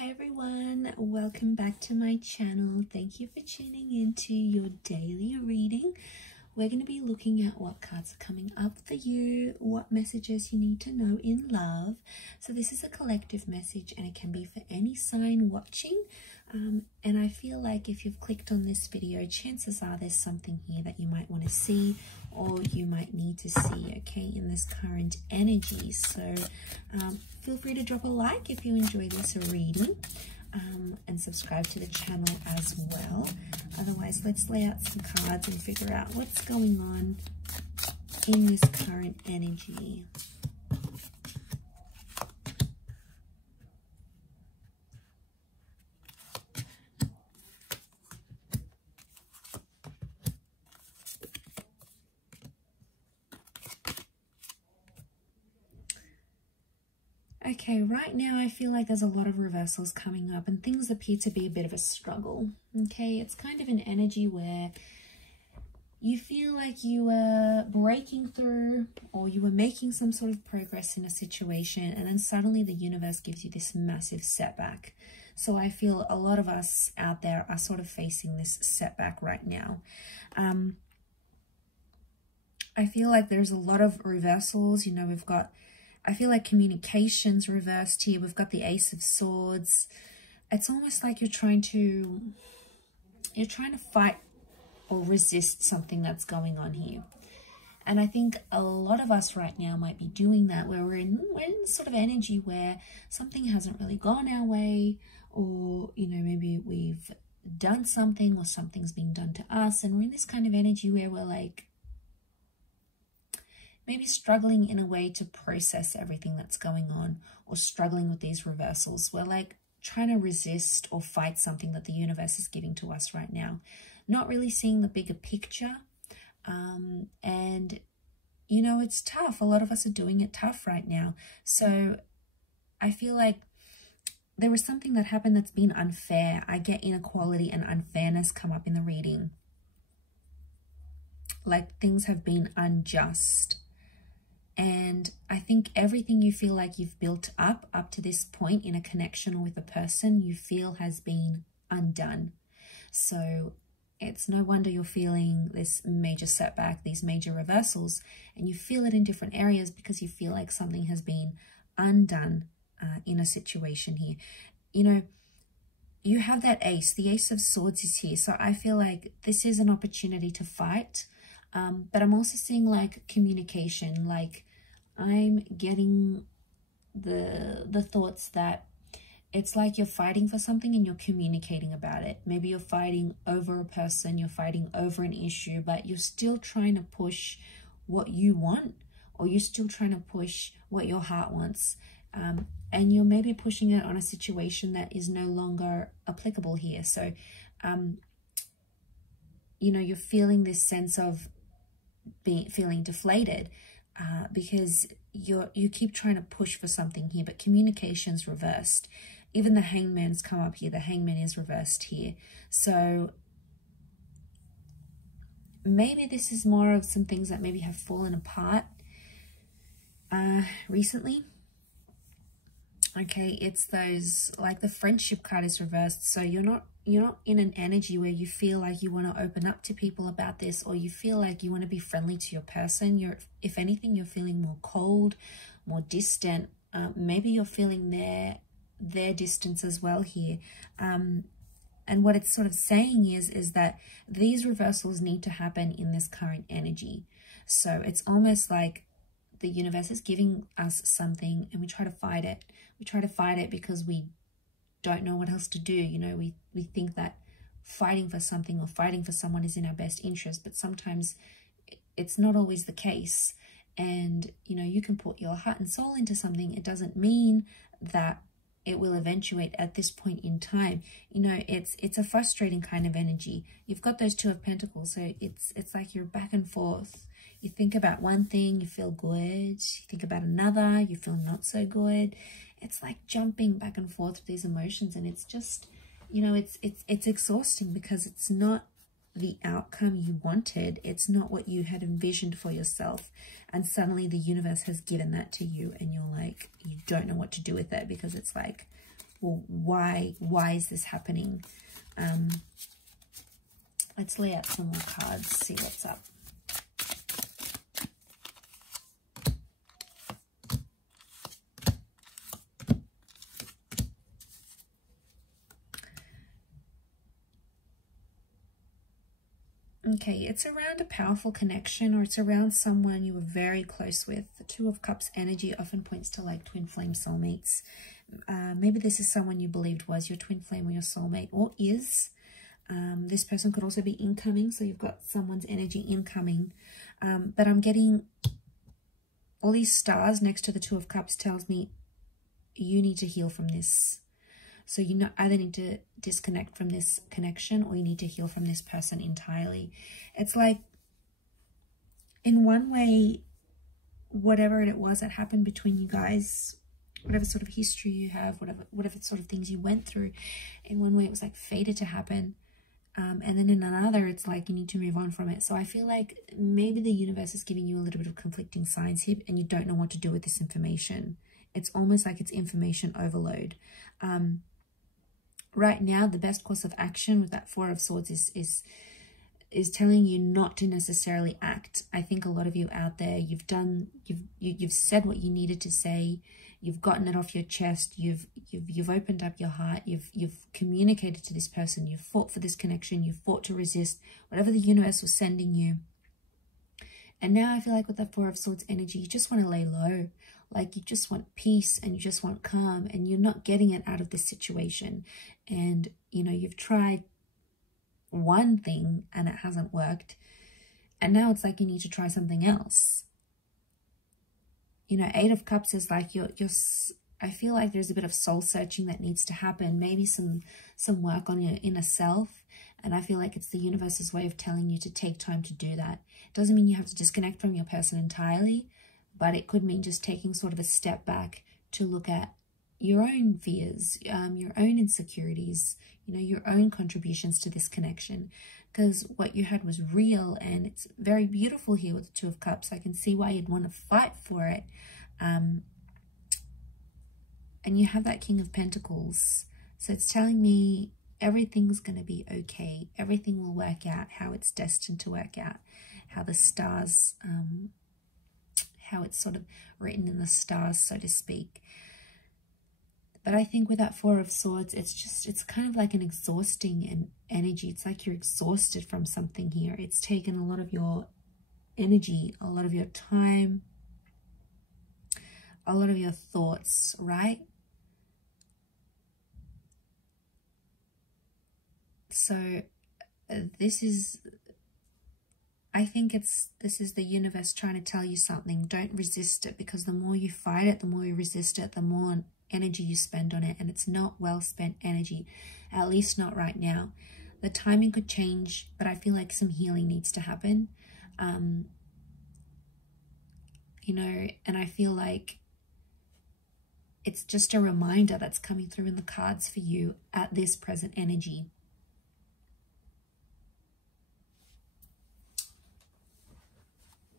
Hi everyone, welcome back to my channel. Thank you for tuning into your daily reading. We're going to be looking at what cards are coming up for you, what messages you need to know in love. So this is a collective message and it can be for any sign watching. And I feel like if you've clicked on this video, chances are there's something here that you might want to see or you might need to see, okay, in this current energy. So feel free to drop a like if you enjoy this reading, and subscribe to the channel as well. Otherwise, let's lay out some cards and figure out what's going on in this current energy. Okay, right now I feel like there's a lot of reversals coming up and things appear to be a bit of a struggle. Okay, it's kind of an energy where you feel like you were breaking through or you were making some sort of progress in a situation, and then suddenly the universe gives you this massive setback. So I feel a lot of us out there are sort of facing this setback right now. I feel like there's a lot of reversals. You know, we've got, I feel like communication's reversed here. We've got the Ace of Swords. It's almost like you're trying to fight or resist something that's going on here. And I think a lot of us right now might be doing that, where we're in sort of energy where something hasn't really gone our way, or, you know, maybe we've done something or something's being done to us. And we're in this kind of energy where we're like, maybe struggling in a way to process everything that's going on, or struggling with these reversals. We're like trying to resist or fight something that the universe is giving to us right now. Not really seeing the bigger picture. And, you know, it's tough. A lot of us are doing it tough right now. So I feel like there was something that happened that's been unfair. I get inequality and unfairness come up in the reading. Like things have been unjust. And I think everything you feel like you've built up to this point in a connection or with a person, you feel has been undone. So it's no wonder you're feeling this major setback, these major reversals, and you feel it in different areas because you feel like something has been undone in a situation here. You know, you have that ace, the Ace of Swords is here. So I feel like this is an opportunity to fight. But I'm also seeing like communication, like I'm getting the thoughts that it's like you're fighting for something and you're communicating about it. Maybe you're fighting over a person, you're fighting over an issue, but you're still trying to push what you want, or you're still trying to push what your heart wants. And you're maybe pushing it on a situation that is no longer applicable here. So, you know, you're feeling this sense of feeling deflated because you keep trying to push for something here, but communication's reversed. Even the Hangman's come up here. The Hangman is reversed here. So maybe this is more of some things that maybe have fallen apart recently. Okay, it's those, like the Friendship card is reversed. So you're not in an energy where you feel like you want to open up to people about this, or you feel like you want to be friendly to your person. If anything, you're feeling more cold, more distant. Maybe you're feeling their distance as well here. And what it's sort of saying is that these reversals need to happen in this current energy. So it's almost like the universe is giving us something and we try to fight it. We try to fight it because we don't know what else to do. You know, we think that fighting for something or fighting for someone is in our best interest, but sometimes it's not always the case. And, you know, you can put your heart and soul into something. It doesn't mean that it will eventuate at this point in time. You know, it's a frustrating kind of energy. You've got those Two of Pentacles, so it's like you're back and forth. You think about one thing, you feel good. You think about another, you feel not so good. It's like jumping back and forth with these emotions, and it's just, you know, it's exhausting because it's not the outcome you wanted. It's not what you had envisioned for yourself. And suddenly the universe has given that to you and you're like, you don't know what to do with it, because it's like well, why is this happening? Let's lay out some more cards, see what's up. Okay, it's around a powerful connection, or it's around someone you were very close with. The Two of Cups energy often points to like twin flame soulmates. Maybe this is someone you believed was your twin flame or your soulmate, or is. This person could also be incoming, so you've got someone's energy incoming. But I'm getting all these stars next to the Two of Cups tells me you need to heal from this. So you either need to disconnect from this connection, or you need to heal from this person entirely. It's like, in one way, whatever it was that happened between you guys, whatever sort of history you have, whatever sort of things you went through, in one way it was like fated to happen. And then in another, it's like you need to move on from it. So I feel like maybe the universe is giving you a little bit of conflicting signs here, and you don't know what to do with this information. It's almost like it's information overload. Right now, the best course of action with that Four of Swords is telling you not to necessarily act. I think a lot of you out there, you've said what you needed to say. You've gotten it off your chest. You've opened up your heart. You've communicated to this person. You've fought for this connection. You've fought to resist whatever the universe was sending you. And now I feel like with the Four of Swords energy, you just want to lay low. Like you just want peace and you just want calm, and you're not getting it out of this situation. And, you know, you've tried one thing and it hasn't worked. And now it's like you need to try something else. You know, Eight of Cups is like I feel like there's a bit of soul searching that needs to happen. Maybe some work on your inner self. And I feel like it's the universe's way of telling you to take time to do that. It doesn't mean you have to disconnect from your person entirely, but it could mean just taking sort of a step back to look at your own fears, your own insecurities, you know, your own contributions to this connection. Because what you had was real, and it's very beautiful here with the Two of Cups. I can see why you'd want to fight for it. And you have that King of Pentacles. So it's telling me everything's going to be okay. Everything will work out how it's destined to work out. How the stars, how it's sort of written in the stars, so to speak. But I think with that Four of Swords, it's kind of like an exhausting energy. It's like you're exhausted from something here. It's taken a lot of your energy, a lot of your time, a lot of your thoughts, right? So this is, I think this is the universe trying to tell you something. Don't resist it, because the more you fight it, the more you resist it, the more energy you spend on it, and it's not well spent energy, at least not right now. The timing could change, but I feel like some healing needs to happen. You know, and I feel like it's just a reminder that's coming through in the cards for you at this present energy.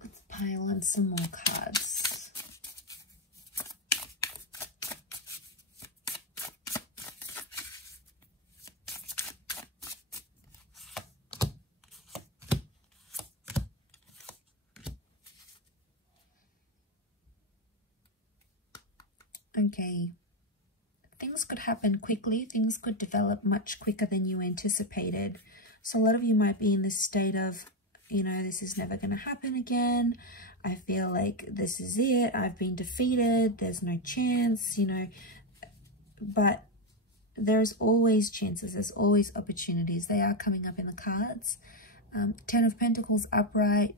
Let's pile on some more cards. Okay, things could happen quickly. Things could develop much quicker than you anticipated. So a lot of you might be in this state of, you know, this is never going to happen again. I feel like this is it. I've been defeated. There's no chance, you know. But there's always chances. There's always opportunities. They are coming up in the cards. Ten of Pentacles upright.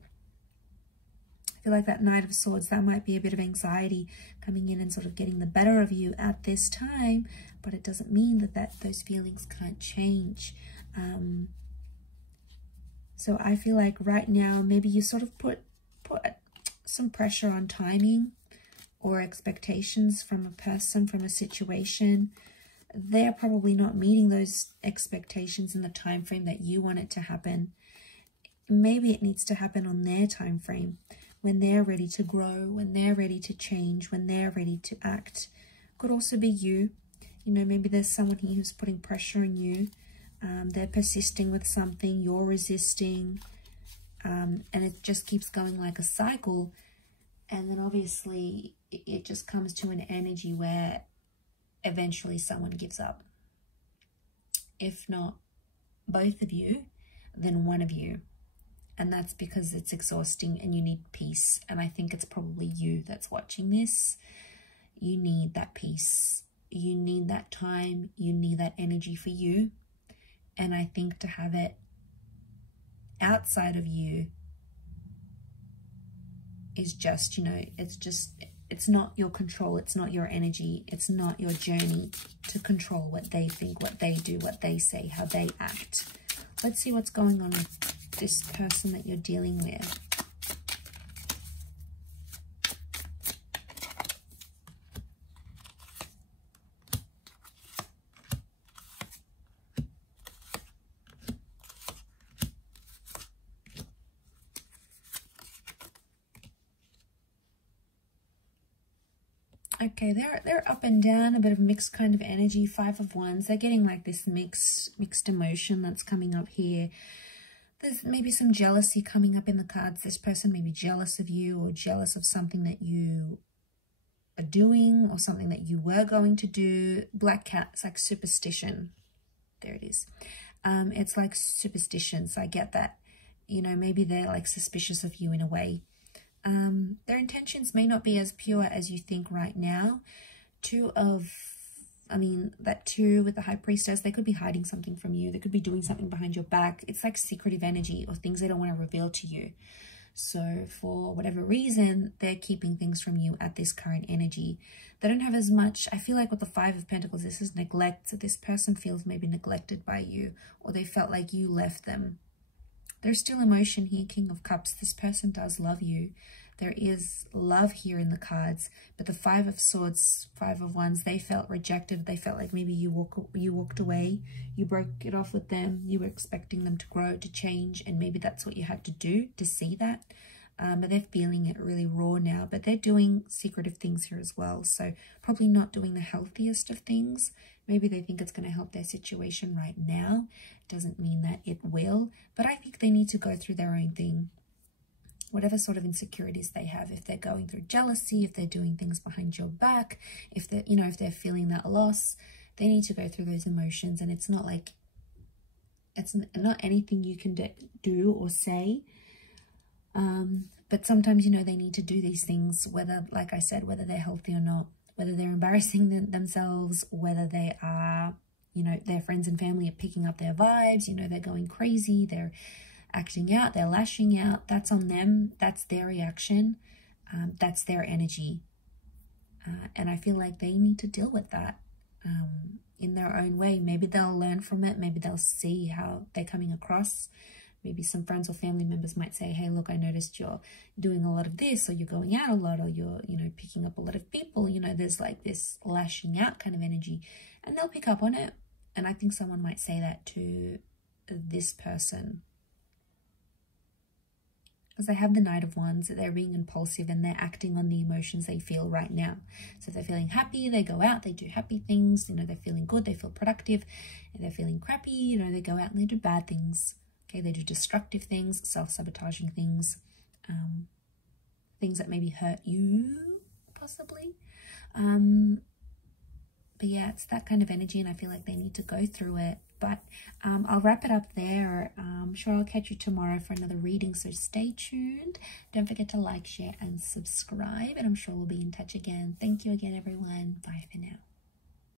I feel like that Knight of Swords, that might be a bit of anxiety coming in and sort of getting the better of you at this time, but it doesn't mean that those feelings can't change. So I feel like right now, maybe you sort of put some pressure on timing or expectations from a person, from a situation. They're probably not meeting those expectations in the time frame that you want it to happen. Maybe it needs to happen on their time frame, when they're ready to grow, when they're ready to change, when they're ready to act. Could also be you. You know, maybe there's someone here who's putting pressure on you. They're persisting with something, you're resisting, and it just keeps going like a cycle. And then obviously it just comes to an energy where eventually someone gives up. If not both of you, then one of you. And that's because it's exhausting and you need peace. And I think it's probably you that's watching this. You need that peace. You need that time. You need that energy for you. And I think to have it outside of you is just, you know, it's not your control. It's not your energy. It's not your journey to control what they think, what they do, what they say, how they act. Let's see what's going on with this person that you're dealing with. Okay, they're up and down, a bit of mixed kind of energy. 5 of Wands. They're getting like this mixed emotion that's coming up here. There's maybe some jealousy coming up in the cards. This person may be jealous of you or jealous of something that you are doing or something that you were going to do. Black cat, it's like superstition. There it is. It's like superstition, so I get that. You know, maybe they're like suspicious of you in a way. Their intentions may not be as pure as you think right now. That 2 with the High Priestess, they could be hiding something from you. They could be doing something behind your back. It's like secretive energy or things they don't want to reveal to you. So for whatever reason, they're keeping things from you at this current energy. They don't have as much, I feel like with the 5 of Pentacles, this is neglect. So this person feels maybe neglected by you, or they felt like you left them. There's still emotion here, King of Cups. This person does love you. There is love here in the cards. But the 5 of Swords, 5 of Wands, they felt rejected. They felt like maybe you walked away. You broke it off with them. You were expecting them to grow, to change. And maybe that's what you had to do to see that. But they're feeling it really raw now. But they're doing secretive things here as well. So probably not doing the healthiest of things. Maybe they think it's going to help their situation right now. Doesn't mean that it will. But I think they need to go through their own thing. Whatever sort of insecurities they have, if they're going through jealousy, if they're doing things behind your back, if they're, you know, if they're feeling that loss, they need to go through those emotions. And it's not like, it's not anything you can do or say. But sometimes, you know, they need to do these things, whether, like I said, whether they're healthy or not, whether they're embarrassing themselves, whether they are, you know, their friends and family are picking up their vibes, you know, they're going crazy, they're acting out, they're lashing out. That's on them. That's their reaction. That's their energy. And I feel like they need to deal with that in their own way. Maybe they'll learn from it. Maybe they'll see how they're coming across. Maybe some friends or family members might say, hey, look, I noticed you're doing a lot of this, or you're going out a lot, or you're, you know, picking up a lot of people. You know, there's like this lashing out kind of energy, and they'll pick up on it. And I think someone might say that to this person, because they have the Knight of Wands. They're being impulsive and they're acting on the emotions they feel right now. So if they're feeling happy, they go out, they do happy things. You know, they're feeling good, they feel productive. If they're feeling crappy, you know, they go out and they do bad things. Okay, they do destructive things, self-sabotaging things, things that maybe hurt you, possibly. But yeah, it's that kind of energy, and I feel like they need to go through it. But I'll wrap it up there. I'm sure I'll catch you tomorrow for another reading, so stay tuned. Don't forget to like, share, and subscribe, and I'm sure we'll be in touch again. Thank you again, everyone. Bye for now.